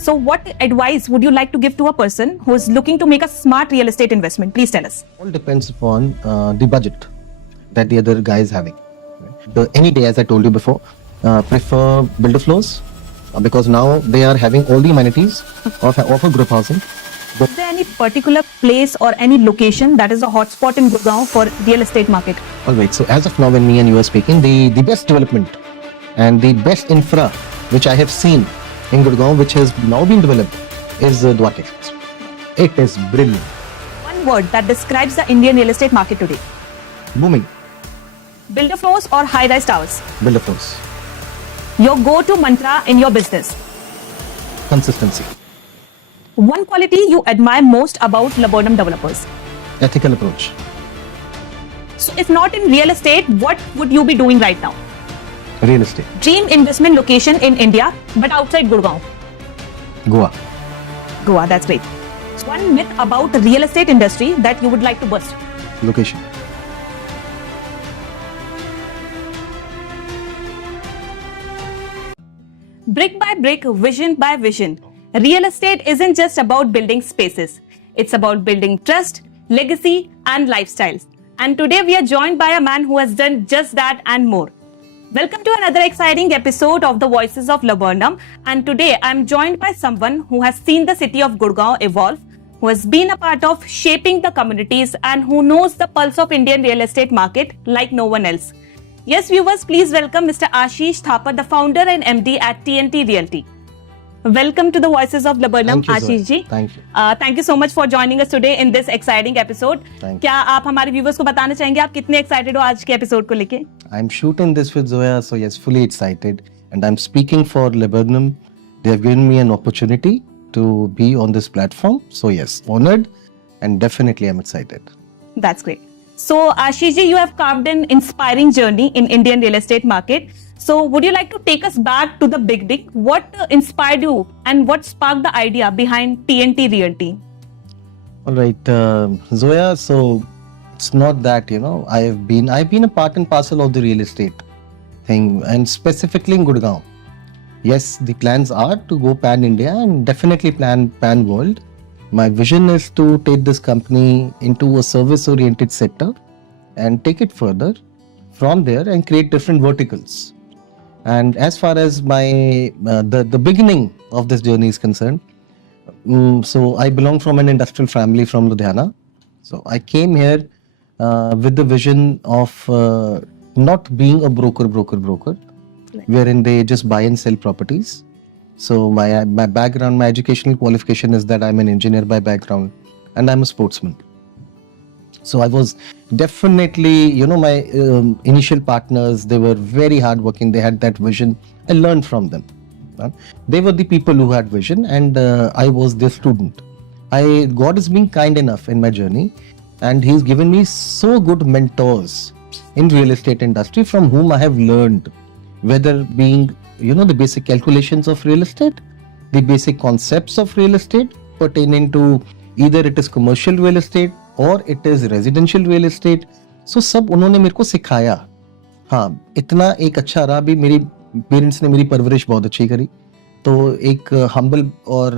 So what advice would you like to give to a person who is looking to make a smart real estate investment? Please tell us. All depends upon the budget that the other guy is having. Any day, as I told you before, prefer builder floors because now they are having all the amenities of a group housing. Is there any particular place or any location that is a hotspot in Gurgaon for real estate market? All right. So as of now, when me and you are speaking, the best development and the best infra which I have seen in Gurgaon, which has now been developed, is Dwarka Express. It is brilliant. One word that describes the Indian real estate market today. Booming. Builder floors or high-rise towers? Builder floors. Your go-to mantra in your business? Consistency. One quality you admire most about laburnum developers? Ethical approach. So if not in real estate, what would you be doing right now? Real estate. Dream investment location in India, but outside Gurgaon? Goa. Goa, that's great. One myth about the real estate industry that you would like to bust? Location. Brick by brick, vision by vision. Real estate isn't just about building spaces. It's about building trust, legacy, and lifestyles. And today we are joined by a man who has done just that and more. Welcome to another exciting episode of the Voices of Laburnum. And today I'm joined by someone who has seen the city of Gurgaon evolve, who has been a part of shaping the communities, and who knows the pulse of Indian real estate market like no one else. Yes, viewers, please welcome Mr. Ashish Thapar, the founder and MD at TNT Realty. Welcome to the Voices of Laburnum, Ashish ji. Thank you. Thank you so much for joining us today in this exciting episode. क्या आप हमारे viewers को बताना चाहेंगे आप कितने excited हो आज के episode को लेके? I'm shooting this with Zoya, so yes, fully excited. And I'm speaking for Laburnum. They have given me an opportunity to be on this platform. So yes, honored and definitely I'm excited. That's great. So Ashish ji, you have carved an inspiring journey in Indian real estate market. So would you like to take us back to the beginning? What inspired you and what sparked the idea behind TNT Realty? All right, Zoya. So it's not that I've been a part and parcel of the real estate thing, and specifically in Gurgaon. Yes, the plans are to go pan India and definitely plan pan world. My vision is to take this company into a service oriented sector and take it further from there and create different verticals. And as far as my the beginning of this journey is concerned, so I belong from an industrial family from Ludhiana. So I came here with the vision of not being a broker, wherein they just buy and sell properties. So my background, my educational qualification is that I'm an engineer by background and I'm a sportsman. So I was definitely, my initial partners, they were very hardworking. They had that vision. I learned from them. They were the people who had vision, and I was their student. God has been kind enough in my journey, and He's given me so good mentors in real estate industry from whom I have learned, whether being, the basic calculations of real estate, the basic concepts of real estate pertaining to either it is commercial real estate और it is residential real estate. So सब उन्होंने मेरे को सिखाया. हाँ, इतना एक अच्छा रहा भी. मेरी पेरेंट्स ने मेरी परवरिश बहुत अच्छी करी, तो एक हम्बल और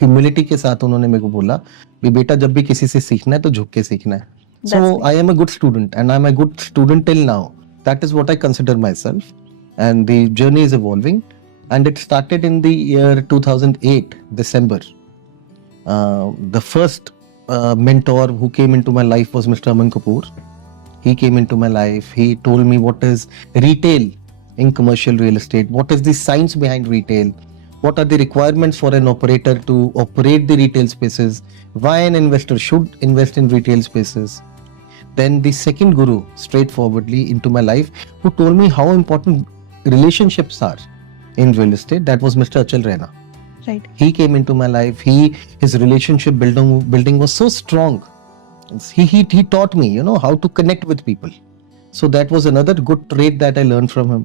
ह्यूमिलिटी के साथ उन्होंने मेरे को बोला भी बेटा जब भी किसी से सीखना है तो झुक के सीखना है. So I am a good student and I am a good student till now. That is what I consider myself, and the journey is evolving and it started in the year 2008 December. The first mentor who came into my life was Mr. Aman Kapoor. He came into my life. He told me what is retail in commercial real estate, what is the science behind retail, what are the requirements for an operator to operate the retail spaces, why an investor should invest in retail spaces. Then the second guru, straightforwardly into my life, who told me how important relationships are in real estate, that was Mr. Achal Raina. Right. He came into my life. His relationship building was so strong. He taught me, how to connect with people. So that was another good trait that I learned from him.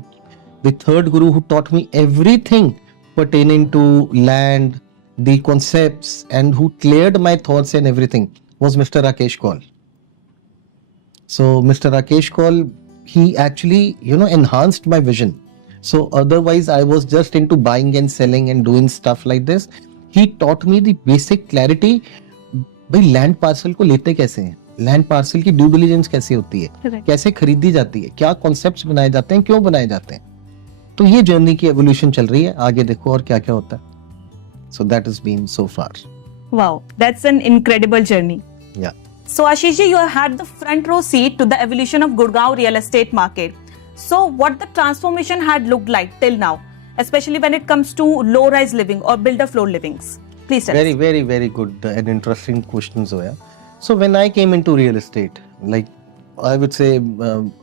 The third guru who taught me everything pertaining to land, the concepts, and who cleared my thoughts and everything was Mr. Rakesh Kaul. So Mr. Rakesh Kaul, he actually, enhanced my vision. So otherwise I was just into buying and selling and doing stuff like this. He taught me the basic clarity. भाई land parcel को लेते कैसे हैं, land parcel की due diligence कैसे होती है, Correct. कैसे खरीदी जाती है, क्या कॉन्सेप्ट्स बनाए जाते हैं, क्यों बनाए जाते हैं. तो ये जर्नी की एवोल्यूशन चल रही है, आगे देखो और क्या क्या होता है. So that is been so far. Wow, that's an incredible journey. या So Ashish ji, you have had the front row seat to the evolution of Gurgaon real estate market. So what the transformation had looked like till now, especially when it comes to low-rise living or builder floor livings? Please tell us. very good and interesting question, Zoya. So when I came into real estate, like I would say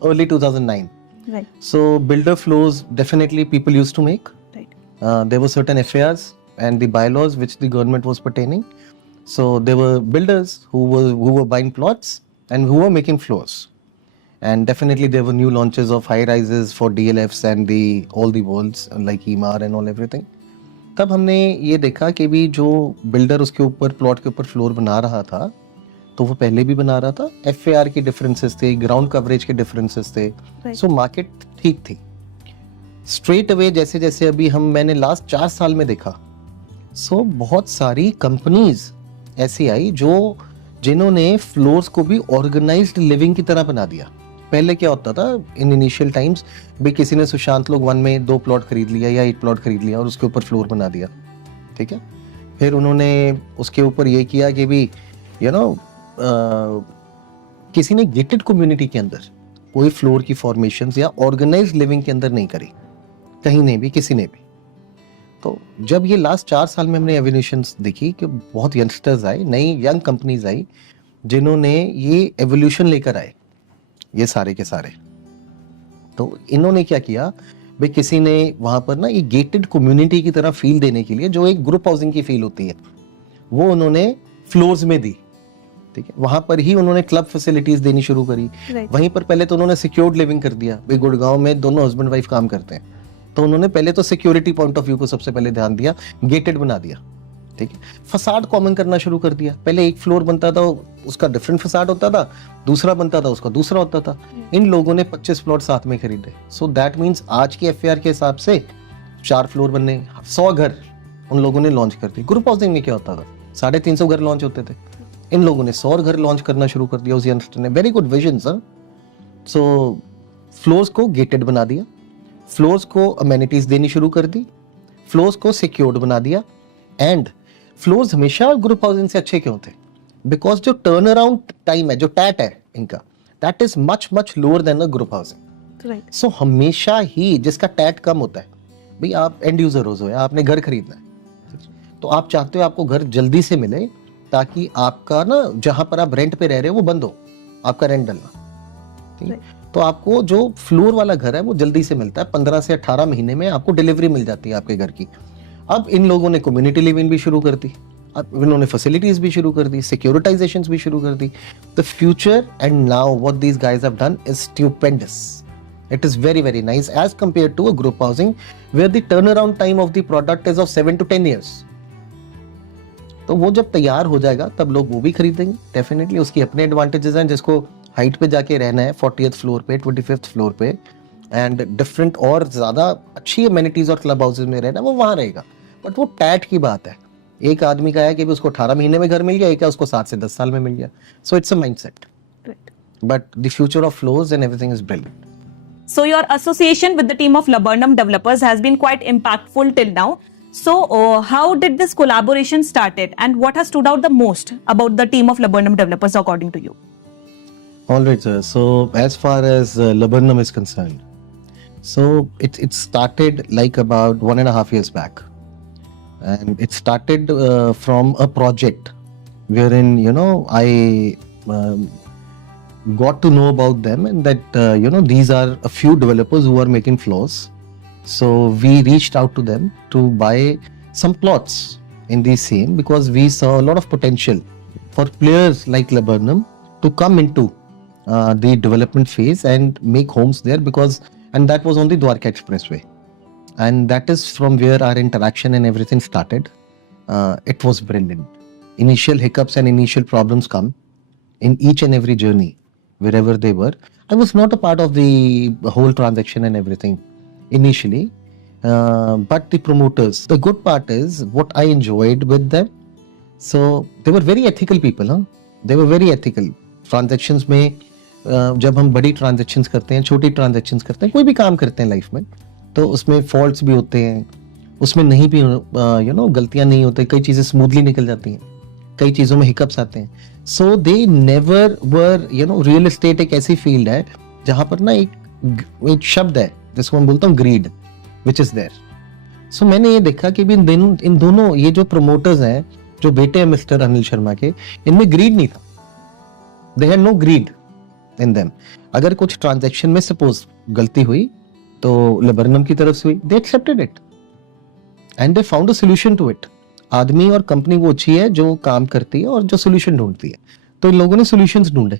early 2009, Right, so builder floors definitely people used to make. right. There were certain FARs and the bylaws which the government was pertaining. So there were builders who were buying plots and who were making floors. And definitely there were new launches of high rises for DLFs and all the walls like EMAR and all everything. तब हमने ये देखा कि भी जो builder उसके ऊपर plot के ऊपर फ्लोर बना रहा था तो वो पहले भी बना रहा था. FAR की डिफरेंसेस थे, ग्राउंड कवरेज के डिफरेंसेस थे. Right. सो मार्केट ठीक थी. स्ट्रेट अवे जैसे जैसे अभी मैंने लास्ट 4 साल में देखा, सो बहुत सारी कंपनीज ऐसी आई जिन्होंने फ्लोर्स को भी ऑर्गेनाइज्ड लिविंग की तरह बना दिया. पहले क्या होता था इन इनिशियल टाइम्स, भाई किसी ने सुशांत लोग 1 में 2 प्लॉट खरीद लिया या 1 प्लॉट खरीद लिया और उसके ऊपर फ्लोर बना दिया. ठीक है, फिर उन्होंने उसके ऊपर ये किया कि भी किसी ने गेटेड कम्युनिटी के अंदर कोई फ्लोर की फॉर्मेशंस या ऑर्गेनाइज्ड लिविंग के अंदर नहीं करी, कहीं नहीं भी, किसी ने भी. तो जब ये लास्ट 4 साल में हमने एवोल्यूशंस देखी कि बहुत यंगस्टर्स आए, नई यंग कंपनीज आई जिन्होंने ये एवोल्यूशन लेकर आए, ये सारे के सारे. तो इन्होंने क्या किया भाई, किसी ने वहां पर ना ये गेटेड कम्युनिटी की तरह फील देने के लिए जो एक ग्रुप हाउसिंग की फील होती है वो उन्होंने फ्लोर्स में दी. ठीक है, वहां पर ही उन्होंने क्लब फैसिलिटीज देनी शुरू करी. Right. वहीं पर पहले तो उन्होंने सिक्योर्ड लिविंग कर दिया. भाई गुड़गांव में दोनों हस्बैंड वाइफ काम करते हैं तो उन्होंने पहले तो सिक्योरिटी पॉइंट ऑफ व्यू को सबसे पहले ध्यान दिया, गेटेड बना दिया. ठीक है, फसाड कॉमन करना शुरू कर दिया. पहले एक फ्लोर बनता था उसका डिफरेंट फसाड होता था, दूसरा बनता था उसका दूसरा होता था. इन लोगों ने 25 प्लॉट साथ में खरीदे. सो दैट मीन्स आज की FAR के हिसाब से 4 फ्लोर बनने, 100 घर उन लोगों ने लॉन्च कर दिए. ग्रुप हाउसिंग में क्या होता था 350 घर लॉन्च होते थे, इन लोगों ने 100 घर लॉन्च करना शुरू कर दिया. उस यंगस्टर ने वेरी गुड विजन सर. सो फ्लोर्स को गेटेड बना दिया, फ्लोर्स को अमेनिटीज देनी शुरू कर दी, फ्लोर्स को सिक्योर्ड बना दिया. एंड फ्लोर्स हमेशा ग्रुप हाउसिंग से अच्छे क्यों थे? बिकॉज जो टर्न अराउंड टाइम है, जो टैट है इनका, that is much lower than a group housing. Right. सो हमेशा ही जिसका टैट कम होता है, भाई आप एंड यूजर हो, आपने घर खरीदना है तो आप चाहते हो आपको घर जल्दी से मिले ताकि आपका ना जहां पर आप रेंट पे रह रहे हो वो बंद हो, आपका रेंट डलना. ठीक है, तो आपको जो फ्लोर वाला घर है वो जल्दी से मिलता है. 15 से 18 महीने में आपको डिलीवरी मिल जाती है आपके घर की. अब इन लोगों ने कम्युनिटी लिविंग भी शुरू कर दी, अब इन्होंने फैसिलिटीज भी शुरू कर दी, सिक्योरिटाइजेशंस भी शुरू कर दी. The future and now what these guys have done is stupendous. It is very nice as compared to a group housing where the turnaround time of the product is of 7 to 10 years. तो वो जब तैयार हो जाएगा तब लोग वो भी खरीदेंगे. डेफिनेटली उसकी अपने एडवांटेजेस हैं. जिसको हाइट पे जाके रहना है 40th फ्लोर पे, 25th फ्लोर पे एंड डिफरेंट और ज्यादा अच्छी अमेनिटीज और क्लब हाउसेज में रहना है, वो वहां रहेगा. बट वो टैट की बात है. एक आदमी का है कि उसको 18 महीने में घर मिल गया, एक है उसको 7 से 10 साल में मिल गया. So it's a mindset. But the future of floors and everything is brilliant. So your association with the team of Laburnum developers has been quite impactful till now. So how did this collaboration started and what has stood out the most about the team of Laburnum developers according to you? All right, sir. So as far as Laburnum is concerned, so it started like about 1.5 years back, and it started from a project wherein I got to know about them and that these are a few developers who are making floors. So we reached out to them to buy some plots in the same because we saw a lot of potential for players like Laburnum to come into the development phase and make homes there and that was on the Dwarka Expressway, and that is from where our interaction and everything started. It was brilliant. Initial hiccups and initial problems come in each and every journey wherever they were. I was not a part of the whole transaction and everything. initially. But the promoters, the good part is what I enjoyed with them. So they were very ethical people, huh? They were very ethical. Transactions में जब हम बड़ी transactions करते हैं, छोटी transactions करते हैं, कोई भी काम करते हैं लाइफ में, तो उसमें faults भी होते हैं, उसमें नहीं भी गलतियां नहीं होती, कई चीजें स्मूथली निकल जाती हैं, कई चीजों में हिकअप्स आते हैं. So they never were real estate एक ऐसी फील्ड है जहां पर ना एक शब्द है जिसको मैं बोलता हूँ ग्रीड, विच इज देयर. सो मैंने ये देखा कि भी इन दोनों ये जो प्रमोटर्स हैं, जो बेटे हैं मिस्टर अनिल शर्मा के, इनमें ग्रीड नहीं था. They had no greed in them. अगर कुछ ट्रांजैक्शन में सपोज गलती हुई तो लेबरनम की तरफ से हुई, they accepted it and they found a solution to it. आदमी और कंपनी वो अच्छी है जो काम करती है और जो सोल्यूशन ढूंढती है. तो इन लोगों ने सोल्यूशंस ढूंढे,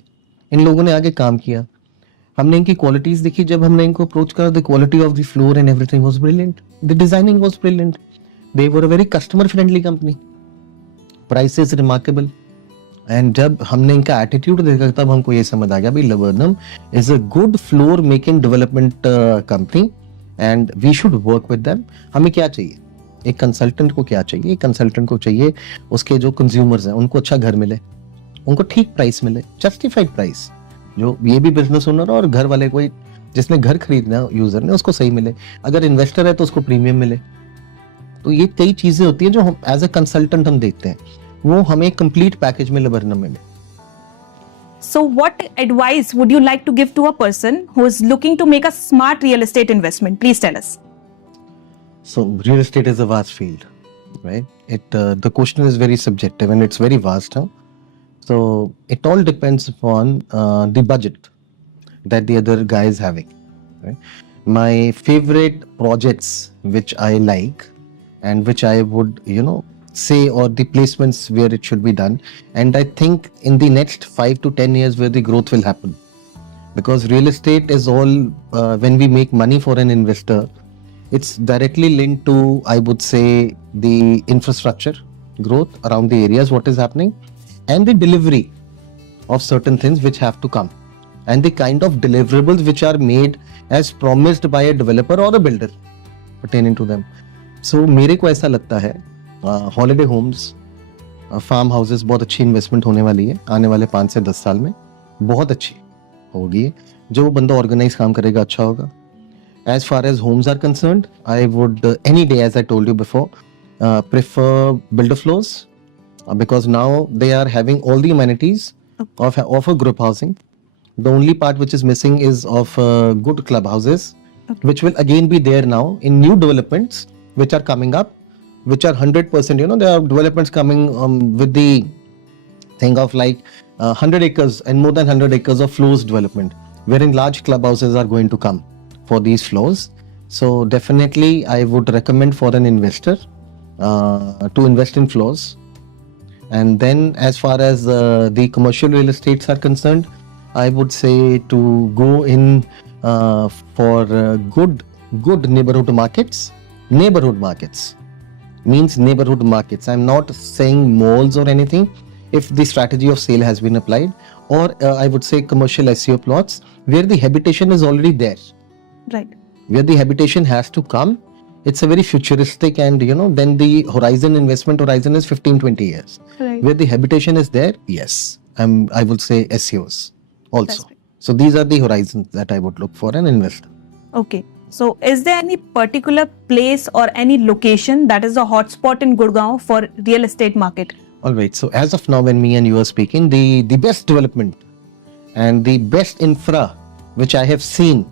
इन लोगों ने आगे काम किया. हमने इनकी क्वालिटीज देखी, जब हमने इनको अप्रोच करा, the quality of the floor and everything was brilliant, the designing was brilliant, they were a very customer friendly company, prices remarkable. And जब हमने इनका एटीट्यूड देखा तब हमको ये समझ आ गया भाई Laburnum is a good floor making development company and we should work with them. हमें क्या चाहिए, एक कंसल्टेंट को क्या चाहिए, एक कंसल्टेंट को चाहिए उसके जो कंज्यूमर्स हैं उनको अच्छा घर मिले, उनको ठीक प्राइस मिले, जस्टिफाइड प्राइस, जो ये भी बिजनेस ओनर और घर वाले, कोई जिसने घर खरीदना है यूजर ने उसको सही मिले, अगर इन्वेस्टर है तो उसको प्रीमियम मिले. तो ये कई चीजें होती हैं जो हम एज ए कंसल्टेंट हम देखते हैं, वो हमें कंप्लीट पैकेज में लेबरनम में मिले. So what advice would you like to give to a person who is looking to make a smart real estate investment? Please tell us. So real estate is a vast field, right? The question is very subjective and it's very vast. Huh? So it all depends upon the budget that the other guy is having. Right? My favorite projects which I like and which I would, say, or the placements where it should be done. And I think in the next 5 to 10 years where the growth will happen. Because real estate is all, when we make money for an investor, it's directly linked to, I would say, the infrastructure growth around the areas, what is happening, and the delivery of certain things which have to come, and the kind of deliverables which are made as promised by a developer or a builder pertaining to them. So मेरे को ऐसा लगता है holiday Holmes, farm houses बहुत अच्छी investment होने वाली है आने वाले 5 से 10 साल में, बहुत अच्छी होगी. जो बंदा ऑर्गेनाइज काम करेगा अच्छा होगा. As far as homes are concerned, I would any day, as I told you before, prefer builder floors because now they are having all the amenities of a group housing. The only part which is missing is of good clubhouses, which will again be there now in new developments which are coming up, which are 100%. There are developments coming with the thing of like 100 acres and more than 100 acres of floors development, wherein large clubhouses are going to come for these floors. So definitely I would recommend for an investor to invest in floors. And then as far as the commercial real estates are concerned, I would say to go in for good neighborhood markets. Neighborhood markets means neighborhood markets. I'm not saying malls or anything. If the strategy of sale has been applied, or I would say commercial SEO plots where the habitation is already there. Right. Where the habitation has to come, it's a very futuristic, and then the investment horizon is 15-20 years. Right. Where the habitation is there, yes, I would say SEOs also. That's right. So these are the horizons that I would look for an investor. Okay. So is there any particular place or any location that is a hotspot in Gurgaon for real estate market? All right. So as of now, when me and you are speaking, the best development and the best infra which I have seen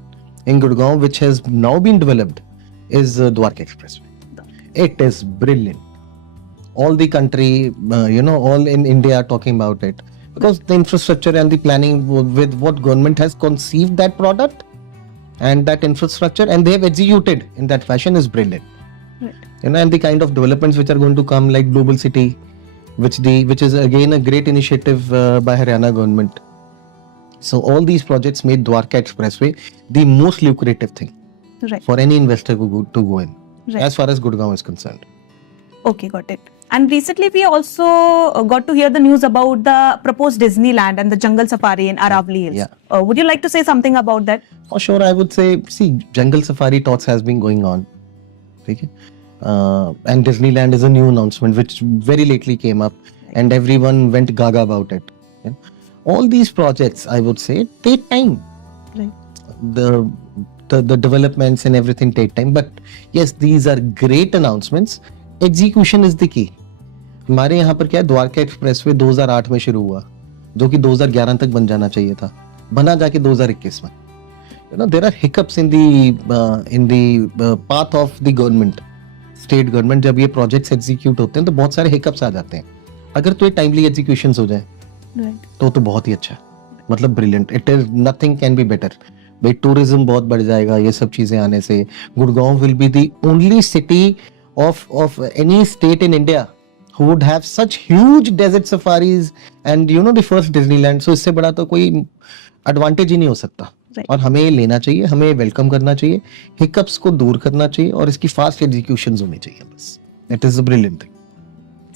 in Gurgaon, which has now been developed, is Dwarka Expressway. It is brilliant. All the country, all in India are talking about it because the infrastructure and the planning with what government has conceived that product and that infrastructure, and they have executed in that fashion, is brilliant. Right. And the kind of developments which are going to come, like Global City, which is again a great initiative by Haryana government. So all these projects made Dwarka Expressway the most lucrative thing Right. for any investor to go in, Right. as far as Gurgaon is concerned. Okay, got it. And recently, we also got to hear the news about the proposed Disneyland and the jungle safari in Aravali Hills. Yeah. Would you like to say something about that? For sure, I would say, see, jungle safari talks has been going on. Okay? And Disneyland is a new announcement which very lately came up, and everyone went gaga about it. Yeah? All these projects, I would say, take time. Right. The developments and everything take time. But yes, these are great announcements. Execution is the key. हमारे यहाँ पर क्या है, Dwarka expressway 2008 में शुरू हुआ, जो कि 2011 तक बन जाना चाहिए था, बना जाके 2021 में. You know, there are hiccups in the path of the government, state government. जब ये projects execute होते हैं तो बहुत सारे hiccups आ जाते हैं. अगर तो ये timely executions हो जाए तो बहुत ही अच्छा है. मतलब brilliant. It is nothing can be better. भाई tourism बहुत बढ़ जाएगा ये सब चीजें आने से. Gurgaon will be the only city of any state in India who would have such huge desert safaris and you know the first Disneyland. So इससे बड़ा तो कोई advantage ही नहीं हो सकता. Right. और हमें लेना चाहिए, हमें वेलकम करना चाहिए, हिकअप्स को दूर करना चाहिए और इसकी फास्ट एग्जीक्यूशंस होनी चाहिए. बस it is a brilliant thing.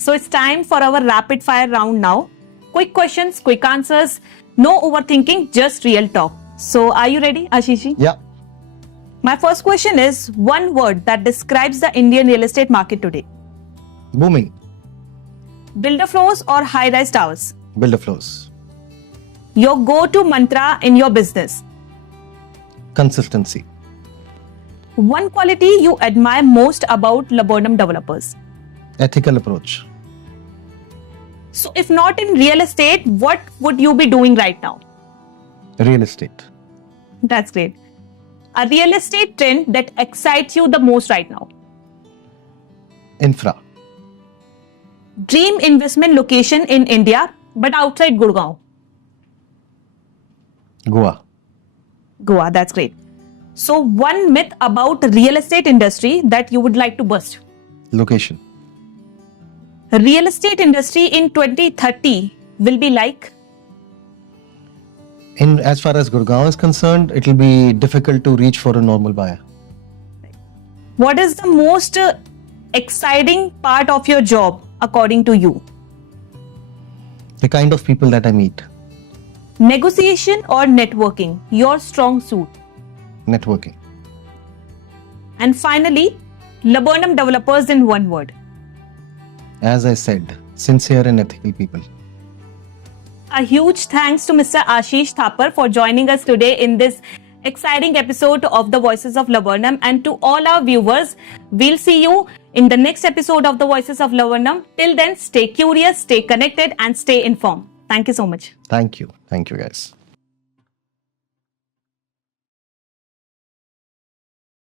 So it's time for our rapid fire round now. Quick questions, quick answers, no overthinking, just real talk. So are you ready, Ashish? या My first question is one word that describes the Indian real estate market today. Booming. Builder floors or high-rise towers? Builder floors. Your go-to mantra in your business? Consistency. One quality you admire most about Laburnum developers? Ethical approach. So if not in real estate, what would you be doing right now? Real estate. That's great. A real estate trend that excites you the most right now? Infra. Dream investment location in India, but outside Gurgaon? Goa. Goa, that's great. So one myth about real estate industry that you would like to bust? Location. Real estate industry in 2030 will be like? In as far as Gurgaon is concerned, it will be difficult to reach for a normal buyer. What is the most exciting part of your job according to you? The kind of people that I meet. Negotiation or networking, your strong suit? Networking. And finally, Laburnum developers in one word. As I said, sincere and ethical people. A huge thanks to Mr. Ashish Thapar for joining us today in this exciting episode of The Voices of Laburnum, and to all our viewers, we'll see you in the next episode of The Voices of Laburnum. Till then, stay curious, stay connected and stay informed. Thank you so much. Thank you. Thank you, guys.